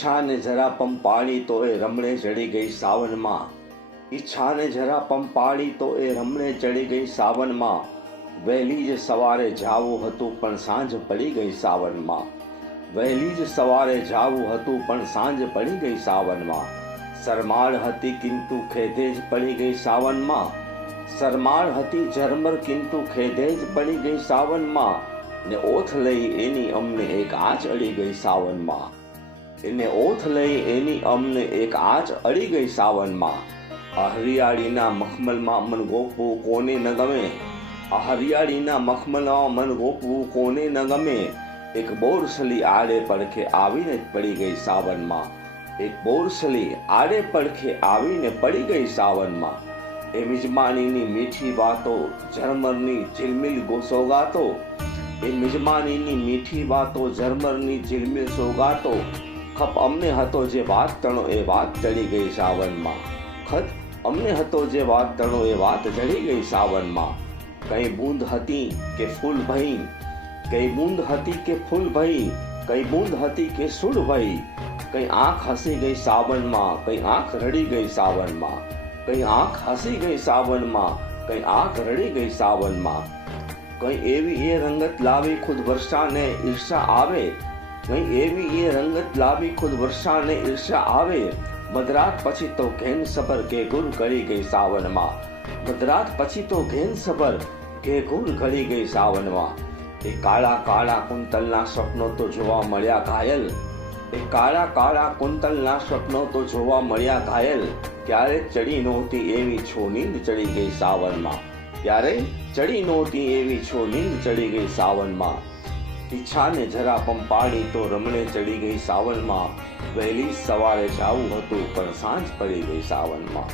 ઈચ્છાને જરા પંપાળી તો એ રમણે ચડી ગઈ સાવનમાં. ઈચ્છાને જરા પંપાળી તો એ રમણે ચડી ગઈ સાવનમાં. વહેલી જ સવારે જાવું હતું પણ સાંજ પડી ગઈ સાવનમાં. વહેલી જ સવારે જાવું હતું પણ સાંજ પડી ગઈ સાવનમાં. સરમાળ હતી કિંતુ ખેદે જ પડી ગઈ સાવનમાં. સરમાળ હતી ઝરમર કિંતુ ખેદે જ પડી ગઈ સાવનમાં. ને ઓથ લઈ એની અમને એક આંચ અડી ગઈ સાવનમાં. એને ઓથ લઈ એની અમને એક આંચ અડી ગઈ સાવનમાં. આ હરિયાળીના મખમલમાં મન ગોપવું કોને ન ગમે. આ હરિયાળીના મખમલમાં મન ગોપવું કોને ન ગમે. એક બોરસલી આડે પડખે આવીને પડી ગઈ સાવનમાં. એક બોરસલી આડે પડખે આવીને પડી ગઈ સાવનમાં. એ મિજમાનીની મીઠી વાતો ઝરમરની ઝિલમિલ સોગાતો. એ મિજમાનીની મીઠી વાતો ઝરમરની ઝિલમિલ સોગાતો. ખપ અમને હતો જે વાત તણો એ વાત ચડી ગઈ સાવનમાં. ખત અમને હતો જે વાત તણો એ વાત ચડી ગઈ સાવનમાં. કઈ બૂંદ હતી કે ફૂલ ભઈ. કઈ બૂંદ હતી કે ફૂલ ભઈ. કઈ બૂંદ હતી કે સુડ ભઈ. કઈ આંખ હસી ગઈ સાવનમાં. કઈ આંખ રડી ગઈ સાવનમાં. કઈ આંખ હસી ગઈ સાવનમાં. કઈ આંખ રડી ગઈ સાવનમાં. કઈ એવી એ રંગત લાવી ખુદ વર્ષાને ઈર્ષા આવે. કઈ એવી એ રંગત લાવી ખુદ વર્ષાને ઈર્ષા આવે. મધરાત પછી તો ઘેન સબર કે ગુર કરી ગઈ સાવનમાં. મધરાત પછી તો ઘેન સબર કે ગુર કરી ગઈ સાવનમાં. એ કાળા કાળા કુંતલના સ્વપ્નો તો જોવા મળ્યા ઘાયલ. એ કાળા કાળા કુંતલના સ્વપ્નો તો જોવા મળ્યા ઘાયલ. ક્યારે ચડી નહોતી એવી છો નીંદ ચડી ગઈ સાવનમાં. ક્યારે ચડી નહોતી એવી છો નીંદ ચડી ગઈ સાવનમાં. ઈચ્છાને જરા પંપાળી તો રમણે ચડી ગઈ સાવનમાં. વહેલી સવારે જાવું હતું પણ સાંજ પડી ગઈ સાવનમાં.